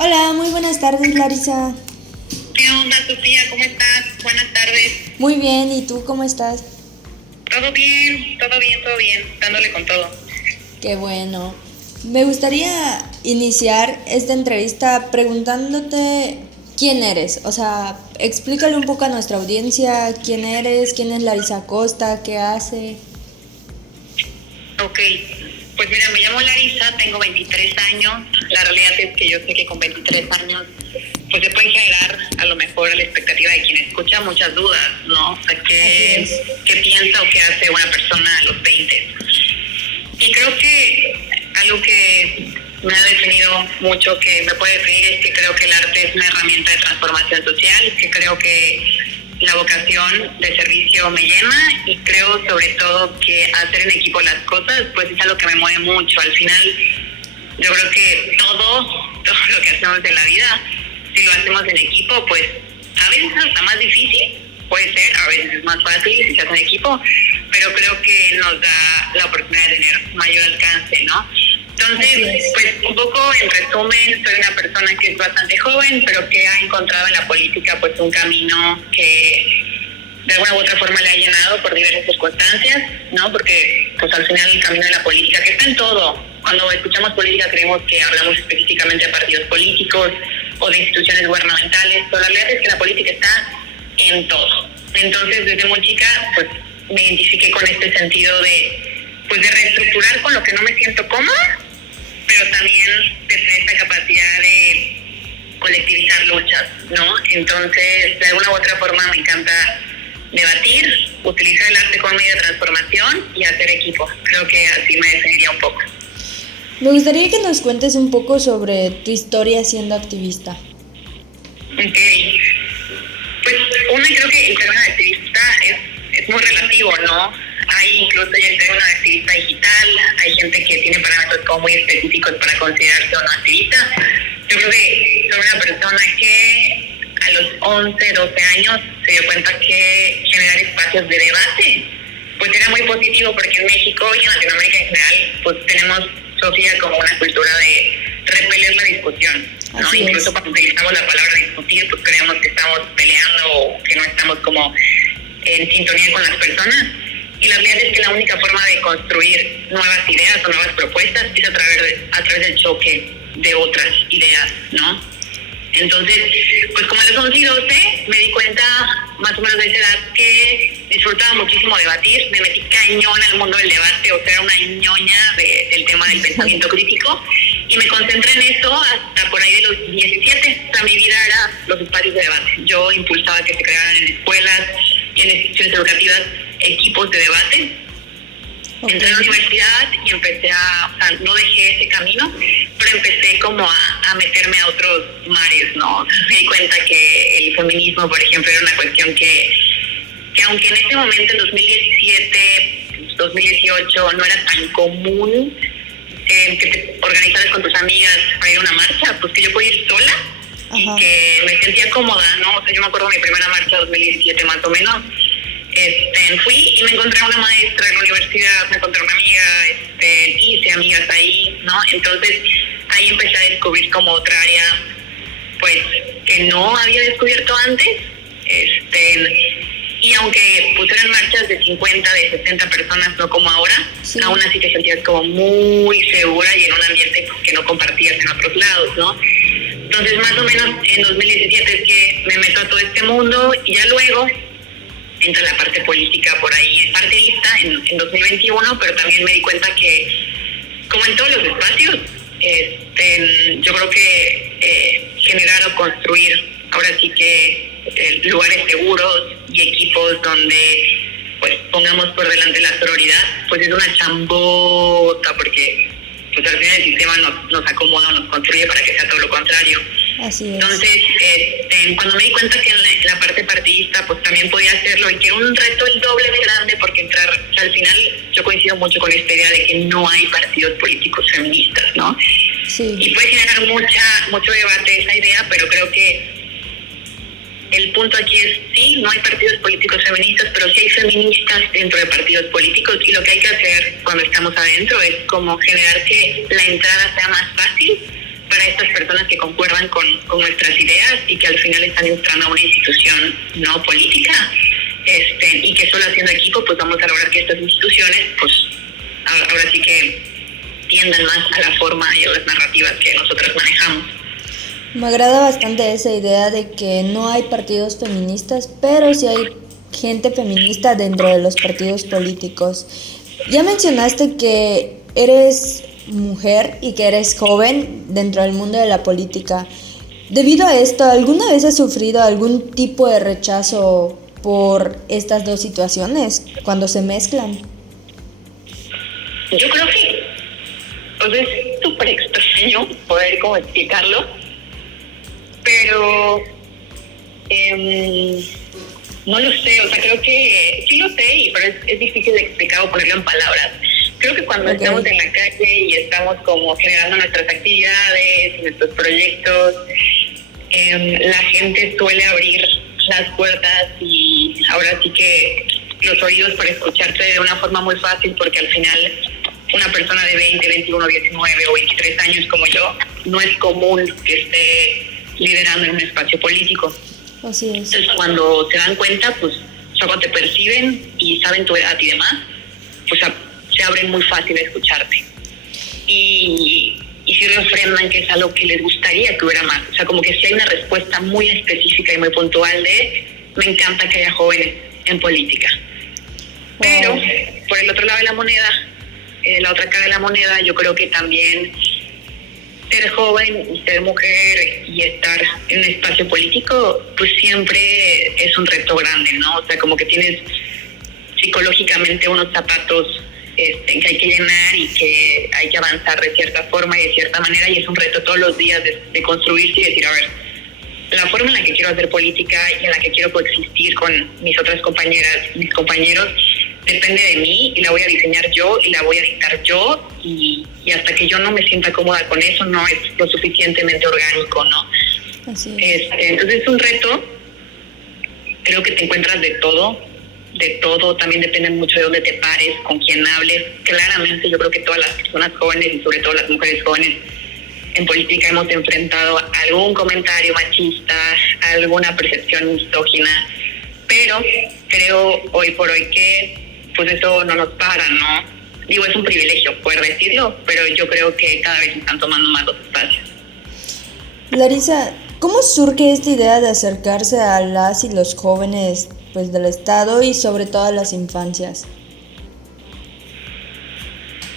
Hola, muy buenas tardes, Larisa. ¿Qué onda, Sofía? ¿Cómo estás? Buenas tardes. Muy bien, ¿y tú cómo estás? Todo bien, todo bien, todo bien. Dándole con todo. Qué bueno. Me gustaría iniciar esta entrevista preguntándote quién eres. O sea, explícale un poco a nuestra audiencia quién eres, quién es Larisa Costa, qué hace. Ok, pues mira, me llamo Larisa, tengo 23 años. La realidad es que yo sé que con 23 años pues se puede generar a lo mejor a la expectativa de quien escucha muchas dudas, ¿no? O sea, ¿qué piensa o qué hace una persona a los 20? Y creo que algo que me ha definido mucho, que me puede definir, es que creo que el arte es una herramienta de transformación social, que creo que la vocación de servicio me llena y creo sobre todo que hacer en equipo las cosas pues es algo que me mueve mucho. Al final yo creo que todo lo que hacemos en la vida, si lo hacemos en equipo, pues a veces es hasta más difícil, puede ser, a veces es más fácil si se hace en equipo, pero creo que nos da la oportunidad de tener mayor alcance, ¿no? Entonces, pues un poco en resumen, soy una persona que es bastante joven, pero que ha encontrado en la política pues un camino que de alguna u otra forma le ha llenado por diversas circunstancias, ¿no? Porque pues al final el camino de la política, que está en todo. Cuando escuchamos política creemos que hablamos específicamente de partidos políticos o de instituciones gubernamentales, pero la realidad es que la política está en todo. Entonces, desde muy chica, pues me identifiqué con este sentido de reestructurar con lo que no me siento cómoda, pero también de tener esta capacidad de colectivizar luchas, ¿no? Entonces, de alguna u otra forma me encanta debatir, utilizar el arte como medio de transformación y hacer equipo. Creo que así me definiría un poco. Me gustaría que nos cuentes un poco sobre tu historia siendo activista. Ok. Pues creo que el término de activista es muy relativo, ¿no? Hay incluso ya el término de activista digital, hay gente que tiene parámetros como muy específicos para considerarse o no activista. Yo creo que soy una persona que a los 11, 12 años se dio cuenta que generar espacios de debate pues era muy positivo, porque en México y en Latinoamérica en general pues tenemos, Sofía, como una cultura de repeler la discusión, ¿no? Incluso cuando utilizamos la palabra discutir pues creemos que estamos peleando o que no estamos como en sintonía con las personas. Y la realidad es que la única forma de construir nuevas ideas o nuevas propuestas es a través del choque de otras ideas, ¿no? Entonces, pues como a los 11 y 12 me di cuenta más o menos de esa edad que disfrutaba muchísimo debatir, me metí cañón al mundo del debate, o sea, era una ñoña del tema del pensamiento crítico, y me concentré en eso hasta por ahí de los 17. O sea, mi vida era los espacios de debate. Yo impulsaba que se crearan en escuelas y en instituciones educativas equipos de debate. Entré a la universidad y empecé no dejé ese camino, pero empecé como a meterme a otros mares, ¿no? Me di cuenta que el feminismo, por ejemplo, era una cuestión que aunque en ese momento, en 2017, 2018, no era tan común que te organizaras con tus amigas para ir a una marcha, pues que yo podía ir sola. Ajá. Y que me sentía cómoda, ¿no? O sea, yo me acuerdo de mi primera marcha 2017 más o menos. Fui y me encontré a una maestra en la universidad, me encontré a una amiga, hice amigas ahí, ¿no? Entonces ahí empecé a descubrir como otra área, pues, que no había descubierto antes, y aunque pusieran marchas de 50, de 60 personas, no como ahora, sí, aún así te sentías como muy segura y en un ambiente que no compartías en otros lados, ¿no? Entonces más o menos en 2017 es que me meto a todo este mundo y ya luego entra la parte política por ahí partidista en 2021, pero también me di cuenta que, como en todos los espacios, yo creo que generar o construir, ahora sí que lugares seguros y equipos donde pues pongamos por delante la sororidad, pues es una chambota, porque pues al final el sistema nos acomoda, nos construye para que sea todo lo contrario. Así es. Entonces, cuando me di cuenta que en la parte partidista pues también podía hacerlo y que era un reto el doble de grande, porque entrar, o sea, al final yo coincido mucho con esta idea de que no hay partidos políticos feministas, ¿no? Sí. Y puede generar mucho debate esa idea, pero creo que el punto aquí es, sí, no hay partidos políticos feministas, pero sí hay feministas dentro de partidos políticos, y lo que hay que hacer cuando estamos adentro es como generar que la entrada sea más fácil para estas personas que concuerdan con nuestras ideas y que al final están entrando a una institución no política, y que solo haciendo equipo pues vamos a lograr que estas instituciones pues ahora sí que tiendan más a la forma y a las narrativas que nosotros manejamos. Me agrada bastante esa idea de que no hay partidos feministas, pero sí hay gente feminista dentro de los partidos políticos. Ya mencionaste que eres mujer y que eres joven dentro del mundo de la política. Debido a esto, ¿alguna vez has sufrido algún tipo de rechazo por estas dos situaciones cuando se mezclan? Yo creo que, o sea, es súper extraño poder como explicarlo, pero no lo sé, o sea, creo que sí lo sé, pero es difícil de explicar o ponerlo en palabras. Creo que cuando estamos en la calle y estamos como generando nuestras actividades, nuestros proyectos, la gente suele abrir las puertas y ahora sí que los oídos para escucharte de una forma muy fácil, porque al final una persona de 20, 21, 19 o 23 años como yo, no es común que esté liderando en un espacio político. Así es. Entonces cuando se dan cuenta, pues cuando te perciben y saben tu edad y demás, pues se abren muy fácil a escucharte. Y sí refrendan que es algo que les gustaría que hubiera más. O sea, como que sí hay una respuesta muy específica y muy puntual de me encanta que haya jóvenes en política. Pero por el otro lado de la moneda, la otra cara de la moneda, yo creo que también ser joven y ser mujer y estar en un espacio político, pues siempre es un reto grande, ¿no? O sea, como que tienes psicológicamente unos zapatos que hay que llenar y que hay que avanzar de cierta forma y de cierta manera, y es un reto todos los días de construirse y decir, a ver, la forma en la que quiero hacer política y en la que quiero coexistir con mis otras compañeras, mis compañeros, depende de mí y la voy a diseñar yo y la voy a dictar yo, y hasta que yo no me sienta cómoda con eso no es lo suficientemente orgánico, ¿no? Así es. Entonces es un reto, creo que te encuentras de todo, también depende mucho de dónde te pares, con quién hables. Claramente yo creo que todas las personas jóvenes y sobre todo las mujeres jóvenes en política hemos enfrentado algún comentario machista, alguna percepción misógina, pero creo hoy por hoy que pues eso no nos para, ¿no? Digo, es un privilegio poder decirlo, pero yo creo que cada vez están tomando más los espacios. Larisa, ¿cómo surge esta idea de acercarse a las y los jóvenes pues del Estado y sobre todo a las infancias?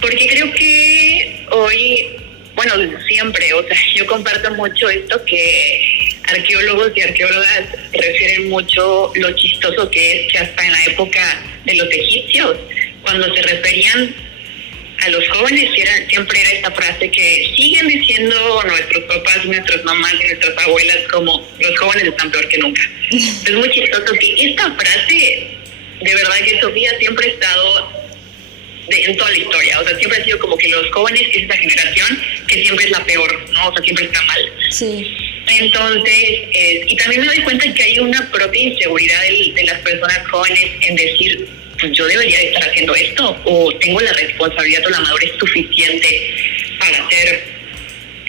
Porque creo que hoy, bueno, siempre, o sea, yo comparto mucho esto que arqueólogos y arqueólogas refieren mucho lo chistoso que es que hasta en la época de los egipcios, cuando se referían a los jóvenes, siempre era esta frase que siguen diciendo nuestros papás, nuestras mamás y nuestras abuelas, como los jóvenes están peor que nunca. Es muy chistoso que esta frase, de verdad que Sofía siempre ha estado en toda la historia, o sea, siempre ha sido como que los jóvenes, que es esta generación, que siempre es la peor, ¿no? O sea, siempre está mal. Sí. Entonces, y también me doy cuenta que hay una propia inseguridad de las personas jóvenes en decir, pues yo debería de estar haciendo esto, o tengo la responsabilidad o la madurez suficiente para ser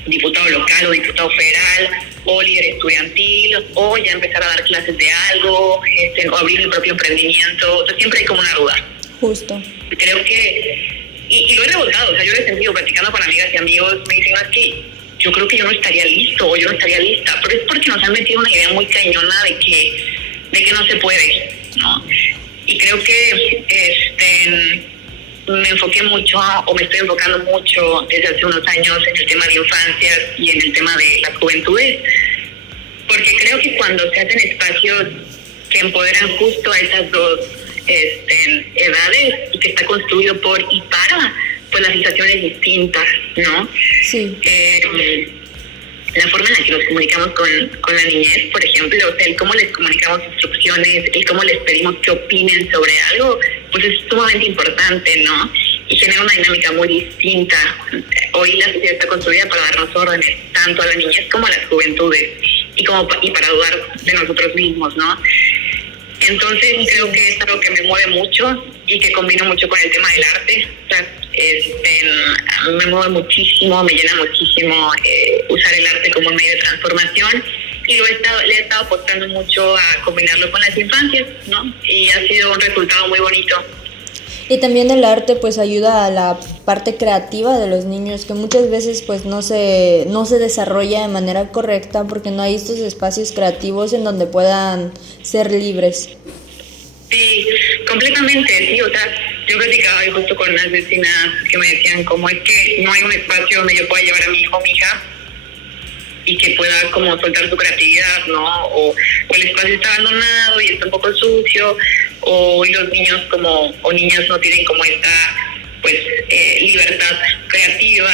diputado local o diputado federal, o líder estudiantil, o ya empezar a dar clases de algo, o abrir mi propio emprendimiento. O sea, siempre hay como una duda. Justo. Creo que, y lo he rebotado, o sea, yo lo he sentido platicando con amigas y amigos, me dicen, es que yo creo que yo no estaría listo o yo no estaría lista, pero es porque nos han metido una idea muy cañona de que no se puede, ¿no? Y creo que me enfoqué mucho, o me estoy enfocando mucho desde hace unos años en el tema de infancias y en el tema de las juventudes, porque creo que cuando se hacen espacios que empoderan justo a esas dos edades y que está construido por y para pues las situaciones distintas, ¿no? Sí. La forma en la que nos comunicamos con la niñez, por ejemplo, o sea, el cómo les comunicamos instrucciones, el cómo les pedimos que opinen sobre algo, pues es sumamente importante, ¿no? Y genera una dinámica muy distinta. Hoy la sociedad está construida para darnos órdenes, tanto a la niñez como a las juventudes, y para dudar de nosotros mismos, ¿no? Entonces creo que es algo que me mueve mucho y que combino mucho con el tema del arte. O sea, A mí me mueve muchísimo, me llena muchísimo usar el arte como un medio de transformación, y le he estado apostando mucho a combinarlo con las infancias, ¿no? Y ha sido un resultado muy bonito. Y también el arte pues ayuda a la parte creativa de los niños, que muchas veces pues no se desarrolla de manera correcta porque no hay estos espacios creativos en donde puedan ser libres. Sí, completamente, sí, o sea, yo platicaba hoy justo con unas vecinas que me decían como es que no hay un espacio donde yo pueda llevar a mi hijo o mi hija y que pueda como soltar su creatividad, ¿no? O el espacio está abandonado y está un poco sucio, o los niños o niñas no tienen como esta pues libertad creativa.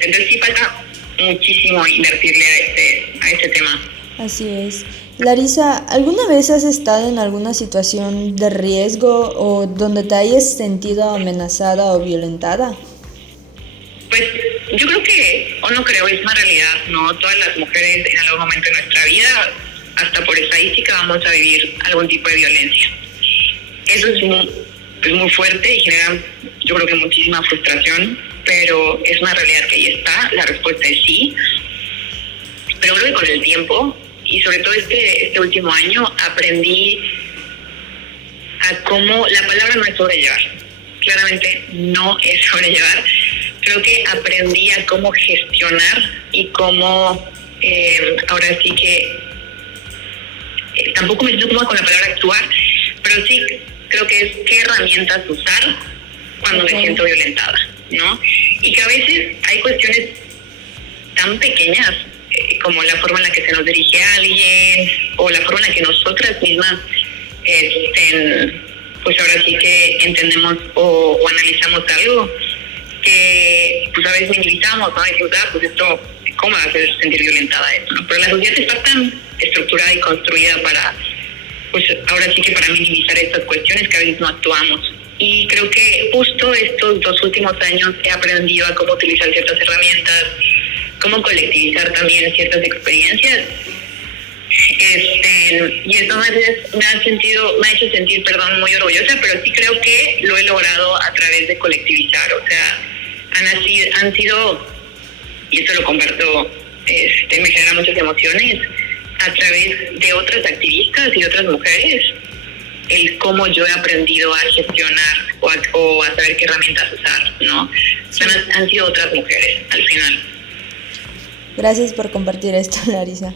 Entonces sí falta muchísimo invertirle a este tema. Así es. Larisa, ¿alguna vez has estado en alguna situación de riesgo o donde te hayas sentido amenazada o violentada? Pues yo creo que, o no creo, es una realidad, ¿no? Todas las mujeres en algún momento de nuestra vida, hasta por estadística, vamos a vivir algún tipo de violencia. Eso es muy fuerte y genera, yo creo que muchísima frustración, pero es una realidad que ahí está. La respuesta es sí. Pero creo que con el tiempo, y sobre todo este último año, aprendí a cómo la palabra no es sobrellevar. Claramente no es sobrellevar. Creo que aprendí a cómo gestionar y cómo, ahora sí que, tampoco me siento cómoda con la palabra actuar, pero sí creo que es qué herramientas usar cuando me siento violentada, ¿no? Y que a veces hay cuestiones tan pequeñas como la forma en la que se nos dirige a alguien o la forma en la que nosotras mismas pues ahora sí que entendemos o analizamos algo que pues a veces minimizamos, ¿no? Y decimos, pues esto, ¿cómo va a hacer sentir violentada esto, ¿no? Pero la sociedad está tan estructurada y construida para, pues ahora sí que para minimizar estas cuestiones que a veces no actuamos. Y creo que justo estos 2 últimos años he aprendido a cómo utilizar ciertas herramientas, cómo colectivizar también ciertas experiencias. Y eso me ha hecho sentir, muy orgullosa, pero sí creo que lo he logrado a través de colectivizar. O sea, han sido, y esto lo comparto, me genera muchas emociones, a través de otras activistas y otras mujeres, el cómo yo he aprendido a gestionar o a saber qué herramientas usar, ¿no? Sí. Han sido otras mujeres al final. Gracias por compartir esto, Larisa.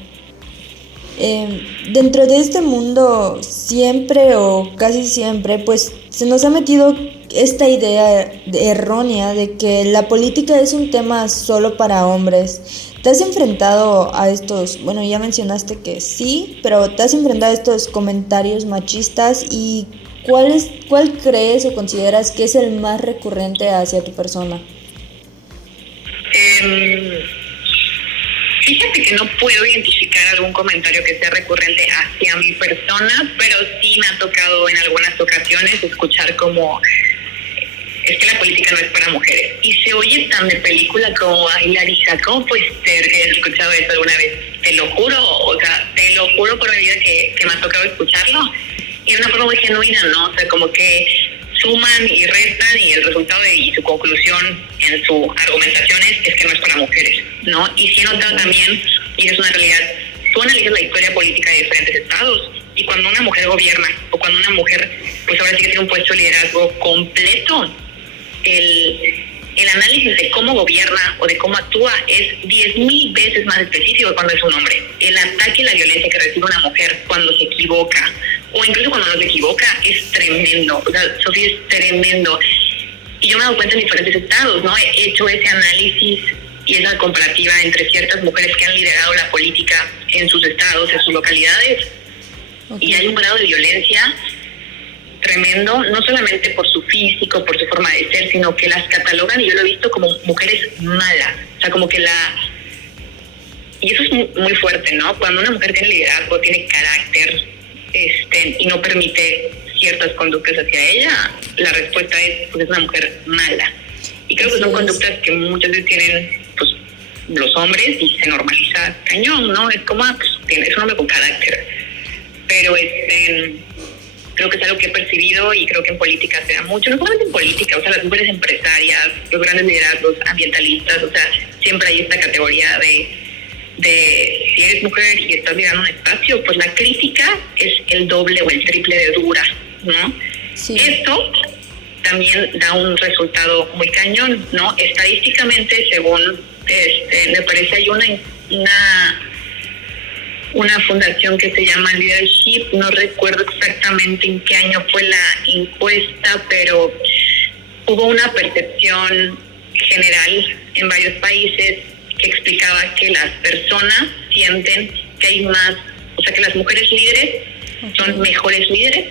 Dentro de este mundo, siempre o casi siempre, pues se nos ha metido esta idea errónea de que la política es un tema solo para hombres. ¿Te has enfrentado a estos, bueno, ya mencionaste que sí, pero te has enfrentado a estos comentarios machistas y cuál crees o consideras que es el más recurrente hacia tu persona? Fíjate que no puedo identificar algún comentario que sea recurrente hacia mi persona, pero sí me ha tocado en algunas ocasiones escuchar como es que la política no es para mujeres. Y se oye tan de película como, ay, Larisa, ¿cómo puedes ser que hayas escuchado eso alguna vez? Te lo juro, te lo juro por mi vida que me ha tocado escucharlo. Y de una forma muy genuina, ¿no? O sea, como que suman y restan y el resultado y su conclusión en su argumentación es que no es para mujeres, ¿no? Y sí he notado también, y es una realidad, tú analizas la historia política de diferentes estados y cuando una mujer gobierna o cuando una mujer, pues ahora sí que tiene un puesto de liderazgo completo, el análisis de cómo gobierna o de cómo actúa es 10,000 veces más específico cuando es un hombre. El ataque y la violencia que recibe una mujer cuando se equivoca o incluso cuando no se equivoca es tremendo. O sea, Sofía, es tremendo. Y yo me he dado cuenta en diferentes estados, ¿no? He hecho ese análisis y esa comparativa entre ciertas mujeres que han liderado la política en sus estados, en sus localidades. Okay. Y hay un grado de violencia tremendo, no solamente por su físico, por su forma de ser, sino que las catalogan, y yo lo he visto, como mujeres malas. O sea, como que y eso es muy fuerte, ¿no? Cuando una mujer tiene liderazgo, tiene carácter, y no permite ciertas conductas hacia ella, la respuesta es una mujer mala. Y creo que son conductas que muchas veces tienen, pues, los hombres y se normaliza cañón, ¿no? Es como, es un hombre con carácter. Pero creo que es algo que he percibido y creo que en política se da mucho, no solamente en política, o sea, las mujeres empresarias, los grandes liderazgos ambientalistas, o sea, siempre hay esta categoría de si eres mujer y estás liderando un espacio, pues la crítica es el doble o el triple de dura, ¿no? Sí. Esto también da un resultado muy cañón, ¿no? Estadísticamente, según, me parece hay una fundación que se llama Leadership, no recuerdo exactamente en qué año fue la encuesta, pero hubo una percepción general en varios países que explicaba que las personas sienten que hay más, o sea, que las mujeres líderes son mejores líderes,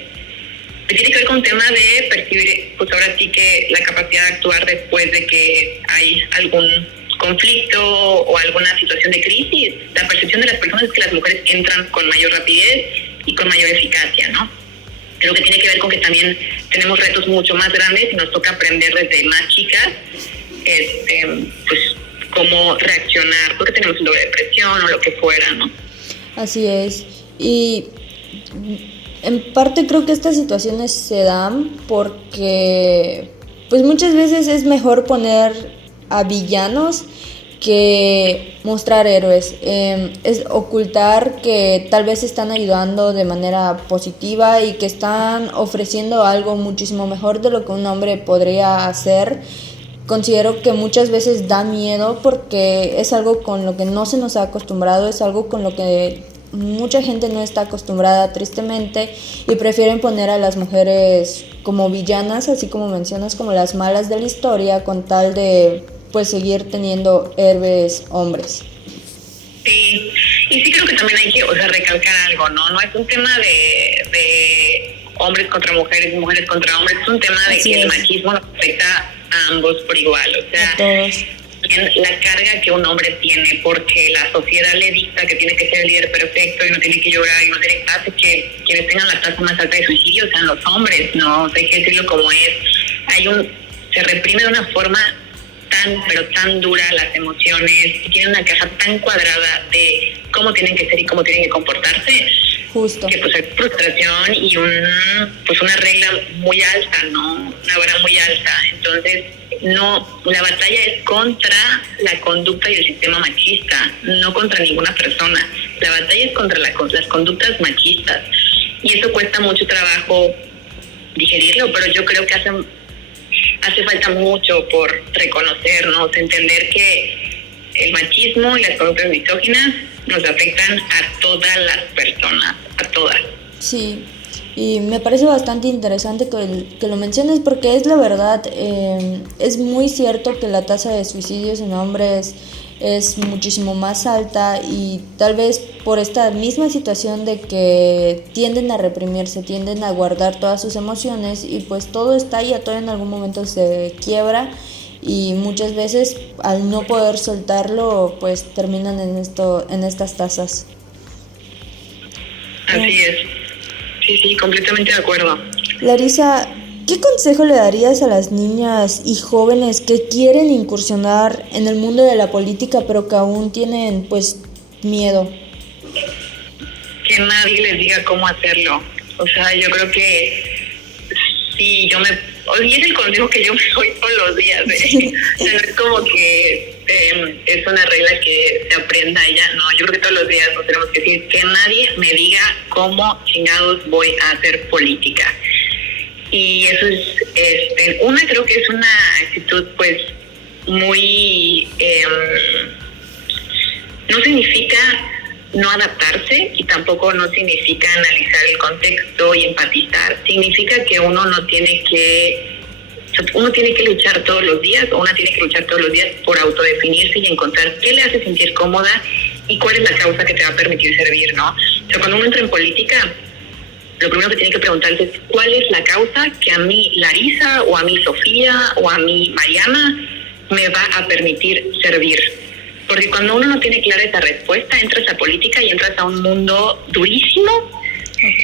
que tiene que ver con un tema de percibir, pues ahora sí que la capacidad de actuar después de que hay algún conflicto o alguna situación de crisis. La percepción de las personas es que las mujeres entran con mayor rapidez y con mayor eficacia, ¿no? Creo que tiene que ver con que también tenemos retos mucho más grandes y nos toca aprender desde más chicas, pues cómo reaccionar, porque tenemos un doble depresión o lo que fuera, ¿no? Así es. Y en parte creo que estas situaciones se dan porque pues muchas veces es mejor poner a villanos que mostrar héroes. Es ocultar que tal vez están ayudando de manera positiva y que están ofreciendo algo muchísimo mejor de lo que un hombre podría hacer. Considero que muchas veces da miedo porque es algo con lo que no se nos ha acostumbrado, es algo con lo que mucha gente no está acostumbrada, tristemente, y prefieren poner a las mujeres como villanas, así como mencionas, como las malas de la historia, con tal de pues seguir teniendo héroes hombres. Sí, y sí creo que también hay que, o sea, recalcar algo, ¿no? No es un tema de hombres contra mujeres, mujeres contra hombres, es un tema de Así que es. el machismo nos afecta a ambos por igual, o sea, A todos. la carga que un hombre tiene porque la sociedad le dicta que tiene que ser el líder perfecto y no tiene que llorar y no tiene, hace que quienes tengan la tasa más alta de suicidio sean los hombres, ¿no? O sea, hay que decirlo como es. Se reprime de una forma pero tan dura las emociones, y tiene una caja tan cuadrada de cómo tienen que ser y cómo tienen que comportarse, Justo. que pues hay frustración y una regla muy alta, ¿no? Una vara muy alta. Entonces, no, la batalla es contra la conducta y el sistema machista, no contra ninguna persona. La batalla es contra las conductas machistas. Y eso cuesta mucho trabajo digerirlo, pero yo creo que hace falta mucho por reconocernos, entender que el machismo y las conductas misóginas nos afectan a todas las personas, a todas. Sí, y me parece bastante interesante que lo menciones porque es la verdad. Es muy cierto que la tasa de suicidios en hombres es muchísimo más alta, y tal vez por esta misma situación de que tienden a reprimirse, tienden a guardar todas sus emociones, y pues todo estalla, todo en algún momento se quiebra, y muchas veces al no poder soltarlo pues terminan en estas tasas. Así es. Sí, completamente de acuerdo. Larisa, ¿qué consejo le darías a las niñas y jóvenes que quieren incursionar en el mundo de la política pero que aún tienen pues miedo? Que nadie les diga cómo hacerlo. O sea, yo creo que sí, y es el consejo que yo me doy todos los días, ¿eh? O sea, no es como que es una regla que se aprenda ya, no, yo creo que todos los días nos tenemos que decir que nadie me diga cómo chingados voy a hacer política. Y eso es, creo que es una actitud pues muy, no significa no adaptarse y tampoco no significa analizar el contexto y empatizar, significa que uno tiene que luchar todos los días, o una tiene que luchar todos los días por autodefinirse y encontrar qué le hace sentir cómoda y cuál es la causa que te va a permitir servir, ¿no? O sea, cuando uno entra en política, lo primero que tiene que preguntarse es cuál es la causa que a mí Larisa, o a mí Sofía, o a mí Mariana me va a permitir servir. Porque cuando uno no tiene clara esa respuesta, entras a política y entras a un mundo durísimo,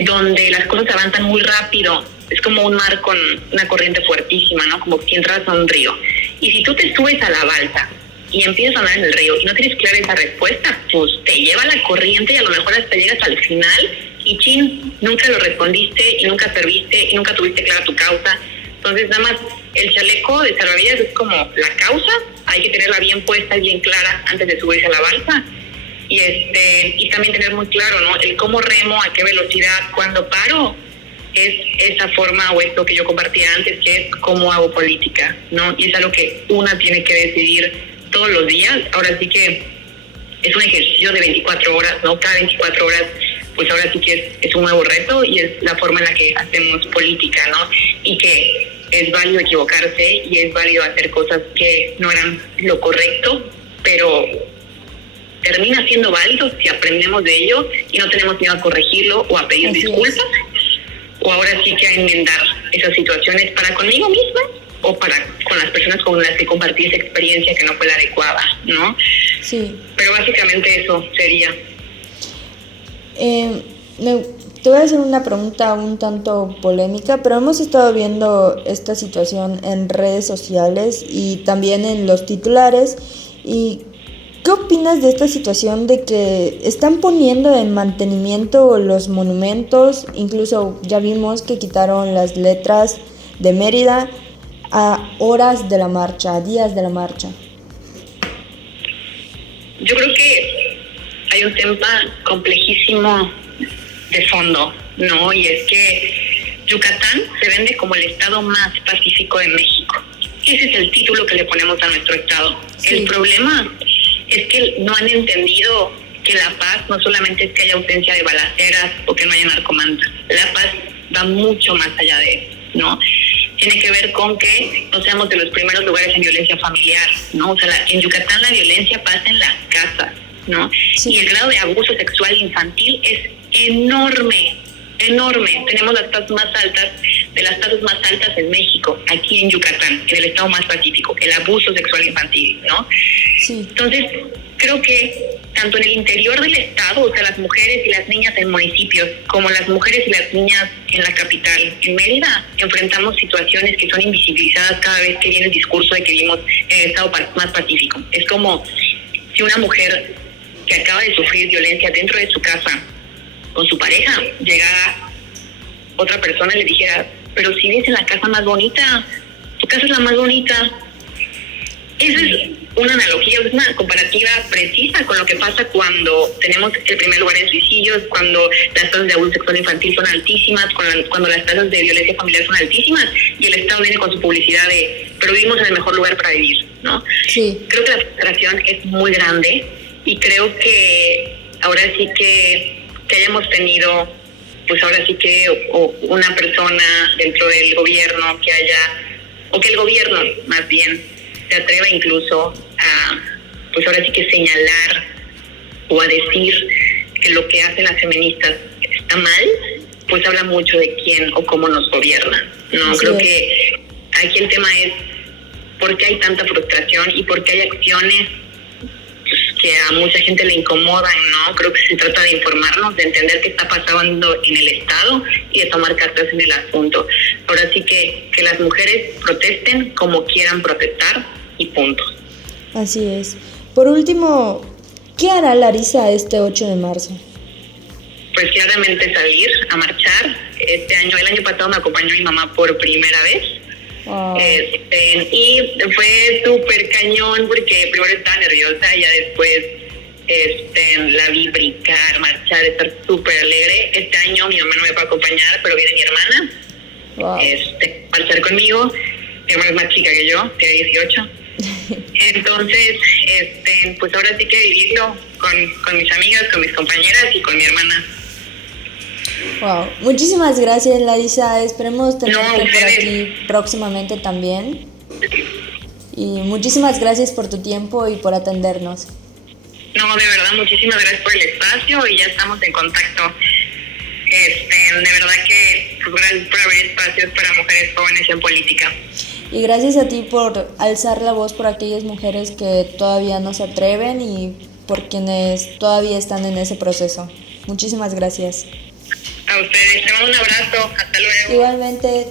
donde las cosas avanzan muy rápido. Es como un mar con una corriente fuertísima, ¿no? Como si entras a un río. Y si tú te subes a la balsa y empiezas a andar en el río y no tienes clara esa respuesta, pues te lleva la corriente y a lo mejor hasta llegas al final y chin, nunca lo respondiste y nunca serviste y nunca tuviste clara tu causa. Entonces nada más el chaleco de salvavidas es como la causa, hay que tenerla bien puesta y bien clara antes de subirse a la balsa. Y también tener muy claro, ¿no? El cómo remo, a qué velocidad, cuándo paro, es esa forma o esto que yo compartía antes, que es cómo hago política, ¿no? Y es algo que una tiene que decidir todos los días. Ahora sí que es un ejercicio de 24 horas, ¿no? Cada 24 horas, pues ahora sí que es un nuevo reto y es la forma en la que hacemos política, ¿no? Y que es válido equivocarse y es válido hacer cosas que no eran lo correcto, pero termina siendo válido si aprendemos de ello y no tenemos miedo a corregirlo o a pedir disculpas, o ahora sí que a enmendar esas situaciones para conmigo misma o para con las personas con las que compartí esa experiencia que no fue la adecuada, ¿no? Sí. Pero básicamente eso sería. Te voy a hacer una pregunta un tanto polémica, pero hemos estado viendo esta situación en redes sociales y también en los titulares. ¿Y qué opinas de esta situación de que están poniendo en mantenimiento los monumentos? Incluso ya vimos que quitaron las letras de Mérida a horas de la marcha, a días de la marcha. Yo creo que hay un tema complejísimo de fondo, ¿no? Y es que Yucatán se vende como el estado más pacífico de México. Ese es el título que le ponemos a nuestro estado. Sí. El problema es que no han entendido que la paz no solamente es que haya ausencia de balaceras o que no haya narcomantas. La paz va mucho más allá de eso, ¿no? Tiene que ver con que no seamos de los primeros lugares en violencia familiar, ¿no? O sea, en Yucatán la violencia pasa en las casas, ¿no? Sí. Y el grado de abuso sexual infantil es enorme, enorme. Tenemos las tasas más altas, de las tasas más altas en México, aquí en Yucatán, en el estado más pacífico, el abuso sexual infantil, ¿no? Sí. Entonces, creo que tanto en el interior del estado, o sea, las mujeres y las niñas en municipios, como las mujeres y las niñas en la capital, en Mérida, enfrentamos situaciones que son invisibilizadas cada vez que viene el discurso de que vivimos en el estado más pacífico. Es como si una mujer que acaba de sufrir violencia dentro de su casa con su pareja, llegara otra persona y le dijera, pero si vives en la casa más bonita, tu casa es la más bonita. Esa es una analogía, es una comparativa precisa con lo que pasa cuando tenemos el primer lugar en suicidios, cuando las tasas de abuso sexual infantil son altísimas, cuando las tasas de violencia familiar son altísimas, y el Estado viene con su publicidad de, pero vivimos en el mejor lugar para vivir, ¿no? Sí. Creo que la frustración es muy grande y creo que ahora sí que hayamos tenido, pues ahora sí que una persona dentro del gobierno que haya, o que el gobierno más bien se atreva incluso a, pues ahora sí que señalar o a decir que lo que hacen las feministas está mal, pues habla mucho de quién o cómo nos gobierna, ¿no? Sí. Creo que aquí el tema es por qué hay tanta frustración y por qué hay acciones que a mucha gente le incomodan, ¿no? Creo que se trata de informarnos, de entender qué está pasando en el Estado y de tomar cartas en el asunto. Ahora sí que las mujeres protesten como quieran protestar y punto. Así es. Por último, ¿qué hará Larisa este 8 de marzo? Pues claramente salir a marchar. El año pasado me acompañó mi mamá por primera vez. Wow. Y fue súper cañón porque primero estaba nerviosa y ya después la vi brincar, marchar, estar súper alegre. Este año mi mamá no me va a acompañar, pero viene mi hermana. Wow. Marchar conmigo. Mi hermana es más chica que yo, tiene 18. Entonces, pues ahora sí que vivirlo con mis amigas, con mis compañeras y con mi hermana. Wow, muchísimas gracias, Larisa. Esperemos tenerte por aquí próximamente también. Y muchísimas gracias por tu tiempo y por atendernos. No, de verdad, muchísimas gracias por el espacio y ya estamos en contacto. De verdad que pues, gracias por abrir espacios para mujeres jóvenes en política. Y gracias a ti por alzar la voz por aquellas mujeres que todavía no se atreven y por quienes todavía están en ese proceso. Muchísimas gracias. A ustedes, te mando un abrazo, hasta luego. Igualmente.